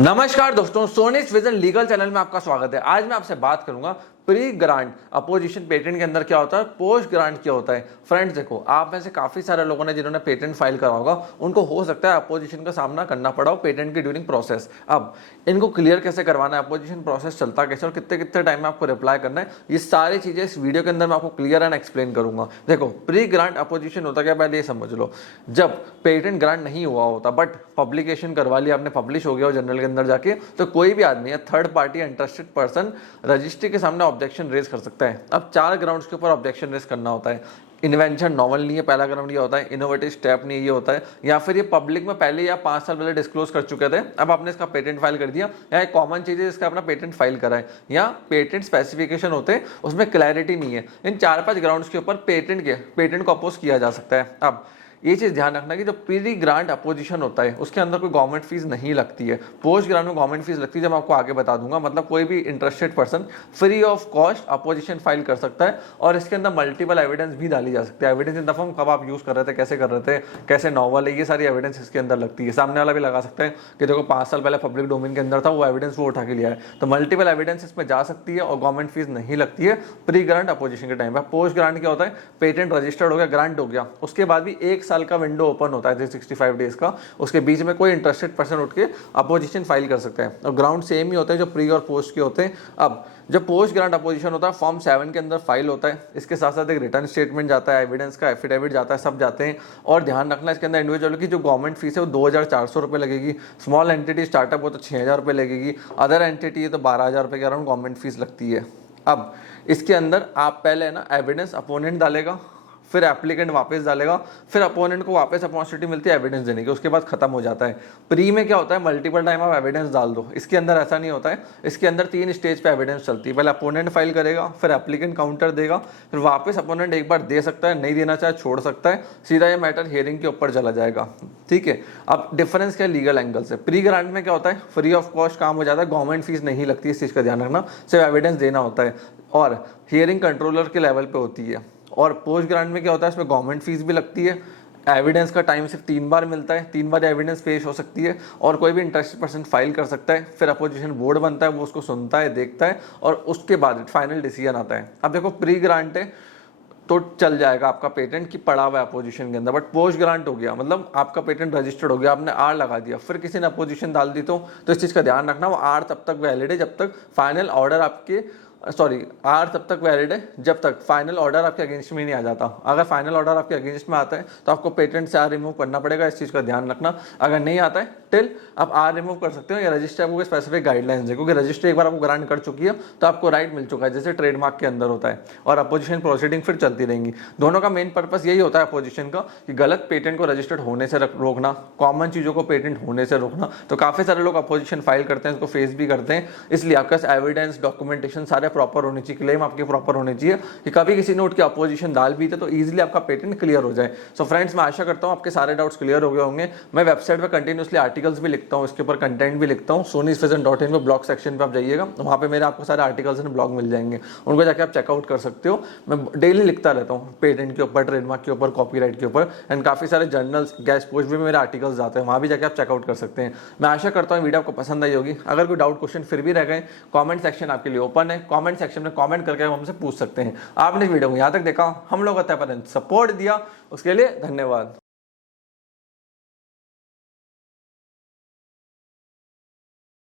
नमस्कार दोस्तों, Sonis vision legal channel में आपका स्वागत है। आज मैं आपसे बात करूंगा प्री ग्रांट अपोजिशन पेटेंट के अंदर क्या होता है, पोस्ट ग्रांट क्या होता है। फ्रेंड्स देखो, आप में से काफी सारे लोगों ने जिन्होंने पेटेंट फाइल करा होगा उनको हो सकता है अपोजिशन का सामना करना पड़ा हो पेटेंट की ड्यूरिंग प्रोसेस। अब इनको क्लियर कैसे करवाना है, अपोजिशन प्रोसेस चलता कैसे और कितने कितने टाइम में आपको रिप्लाई करना है, ये सारी चीजें इस वीडियो के अंदर मैं आपको क्लियर एंड एक्सप्लेन करूंगा। देखो, प्री ग्रांट अपोजिशन होता क्या, पहले ये समझ लो। जब पेटेंट ग्रांट नहीं हुआ होता बट पब्लिकेशन करवा लिया आपने, पब्लिश हो गया हो जर्नल के अंदर जाके, तो कोई भी आदमी या third party interested person registry के सामने ऑब्जेक्शन रेज कर सकता है। अब 4 ग्राउंड्स के ऊपर ऑब्जेक्शन रेज करना होता है। इन्वेंशन नॉवल नहीं है, पहला ग्राउंड ये होता है। इनोवेटिव स्टेप नहीं, ये होता है। या फिर ये पब्लिक में पहले या 5 साल पहले डिस्क्लोज कर चुके थे, अब आपने इसका पेटेंट फाइल कर दिया, या एक कॉमन चीज है इसका अपना पेटेंट फाइल करा है, या पेटेंट स्पेसिफिकेशन होते हैं उसमें क्लैरिटी नहीं है। इन 4-5 ग्राउंड्स के ऊपर पेटेंट को अपोज किया जा सकता है। अब ये चीज ध्यान रखना कि जो प्री ग्रांट अपोजिशन होता है उसके अंदर कोई गवर्नमेंट फीस नहीं लगती है। पोस्ट ग्रांट में गवर्नमेंट फीस लगती है, जब आपको आगे बता दूंगा। मतलब कोई भी interested person free of cost opposition file कर सकता है और इसके अंदर मल्टीपल एविडेंस भी डाली जा सकती है। एविडेंस इन द फॉर्म, कब आप यूज कर रहे थे, कैसे कर रहे थे, कैसे नॉवल है, ये सारी एविडेंस इसके अंदर लगती है। सामने वाला भी लगा सकता है कि देखो 5 साल पहले पब्लिक डोमेन के अंदर था, वो एविडेंस वो उठा के लिया है। तो मल्टीपल एविडेंस इसमें जा सकती है और गवर्नमेंट फीस नहीं लगती है प्री ग्रांट अपोजिशन के टाइम पर। पोस्ट ग्रांट क्या होता है, पेटेंट रजिस्टर्ड हो गया, ग्रांट हो गया, उसके बाद भी 1 साल का विंडो ओपन होता है 365 डेज का। उसके बीच में कोई इंटरेस्टेड पर्सन उठ के अपोजिशन फाइल कर सकता है। और ग्राउंड सेम ही होते हैं जो प्री और पोस्ट के होते हैं। अब जब पोस्ट ग्रांट अपोजिशन होता है, फॉर्म 7 के अंदर फाइल होता है, इसके साथ साथ एक रिटर्न स्टेटमेंट जाता है, एविडेंस का एफिडेविट जाता है, सब जाते हैं। और ध्यान रखना इसके अंदर इंडिविजुअल की जो गवर्नमेंट फीस है वो 2400 रुपये लगेगी। स्मॉल एंटिटी स्टार्टअप हो तो 6000 रुपये लगेगी। अदर एंटिटी है तो 12000 रुपये के अराउंड गवर्नमेंट फीस लगती है। अब इसके अंदर आप पहले ना एविडेंस अपोनेंट डालेगा, फिर एप्लीकेंट वापस डालेगा, फिर अपोनेंट को वापस अपॉर्चुनिटी मिलती है एविडेंस देने की, उसके बाद खत्म हो जाता है। प्री में क्या होता है, मल्टीपल टाइम आप एविडेंस डाल दो। इसके अंदर ऐसा नहीं होता है, इसके अंदर 3 स्टेज पे एविडेंस चलती है। पहले अपोनेंट फाइल करेगा, फिर एप्लीकेंट काउंटर देगा, फिर वापस अपोनेंट एक बार दे सकता है, नहीं देना चाहे छोड़ सकता है, सीधा ये मैटर हियरिंग के ऊपर चला जाएगा। ठीक है। अब डिफरेंस क्या है लीगल एंगल से, प्री ग्रांट में क्या होता है, फ्री ऑफ कॉस्ट काम हो जाता है, गवर्नमेंट फीस नहीं लगती, इस चीज़ का ध्यान रखना, सिर्फ एविडेंस देना होता है और हियरिंग कंट्रोलर के लेवल पे होती है। और पोस्ट ग्रांट में क्या होता है, इसमें गवर्नमेंट फीस भी लगती है, एविडेंस का टाइम सिर्फ 3 बार मिलता है, 3 बार एविडेंस पेश हो सकती है और कोई भी इंटरेस्टेड पर्सन फाइल कर सकता है। फिर अपोजिशन बोर्ड बनता है, वो उसको सुनता है, देखता है और उसके बाद फाइनल डिसीजन आता है। अब देखो, प्री ग्रांट है तो चल जाएगा आपका पेटेंट की पड़ा हुआ है अपोजिशन के अंदर, बट पोस्ट ग्रांट हो गया मतलब आपका पेटेंट रजिस्टर्ड हो गया, आपने आर लगा दिया, फिर किसी ने अपोजिशन डाल दी तो इस चीज़ का ध्यान रखना, वो आर तब तक वैलिड है जब तक फाइनल ऑर्डर आपके आर तब तक वैलिड है जब तक फाइनल ऑर्डर आपके अगेंस्ट में नहीं आ जाता। अगर फाइनल ऑर्डर आपके अगेंस्ट में आता है तो आपको पेटेंट से आर रिमूव करना पड़ेगा, इस चीज़ का ध्यान रखना। अगर नहीं आता है टिल आप आर रिमूव कर सकते हो, या रजिस्टर आपको स्पेसिफिक गाइडलाइंस है, क्योंकि रजिस्टर एक बार आपको ग्रांट कर चुकी है तो आपको राइट मिल चुका है, जैसे ट्रेडमार्क के अंदर होता है। और अपोजिशन प्रोसीडिंग फिर चलती रहेंगी। दोनों का मेन पर्पस यही होता है अपोजिशन का कि गलत पेटेंट को रजिस्टर्ड होने से रोकना, कॉमन चीज़ों को पेटेंट होने से रोकना। तो काफ़ी सारे लोग अपोजिशन फाइल करते हैं, उसको फेस भी करते हैं, इसलिए आपके पास एविडेंस डॉक्यूमेंटेशन सारे प्रॉपर होनी चाहिए, क्लेम आपके प्रॉपर होने चाहिए कि कभी किसी ने उठ के अपोजिशन डाल भी थे तो इजीली आपका पेटेंट क्लियर हो जाए। सो फ्रेंड्स, मैं आशा करता हूं आपके सारे डाउट्स क्लियर हो गए होंगे। मैं वेबसाइट पे कंटिन्यूसली आर्टिकल्स भी लिखता हूं, इसके ऊपर कंटेंट भी लिखता हूं। sonisvision.in में ब्लॉग सेक्शन पे आप जाइएगा, वहां पे मेरे आपको सारे आर्टिकल्स एंड ब्लॉग मिल जाएंगे, उनको जाकर आप चेकआउट कर सकते हो। मैं डेली लिखता रहता हूँ पेटेंट के ऊपर, ट्रेडमार्क के ऊपर, कॉपीराइट के ऊपर, एंड काफी सारे जर्नल्स, गेस्ट पोस्ट भी मेरे आर्टिकल्स आते हैं, वहां भी जाकर आप चेकआउट कर सकते हैं। मैं आशा करता हूँ वीडियो आपको पसंद आई होगी। अगर कोई डाउट क्वेश्चन फिर भी रह गए, कॉमेंट सेक्शन आपके लिए ओपन है, कॉमेंट सेक्शन में कॉमेंट करके हमसे पूछ सकते हैं। आपने वीडियो को यहाँ तक देखा, हम लोग सपोर्ट दिया, उसके लिए धन्यवाद।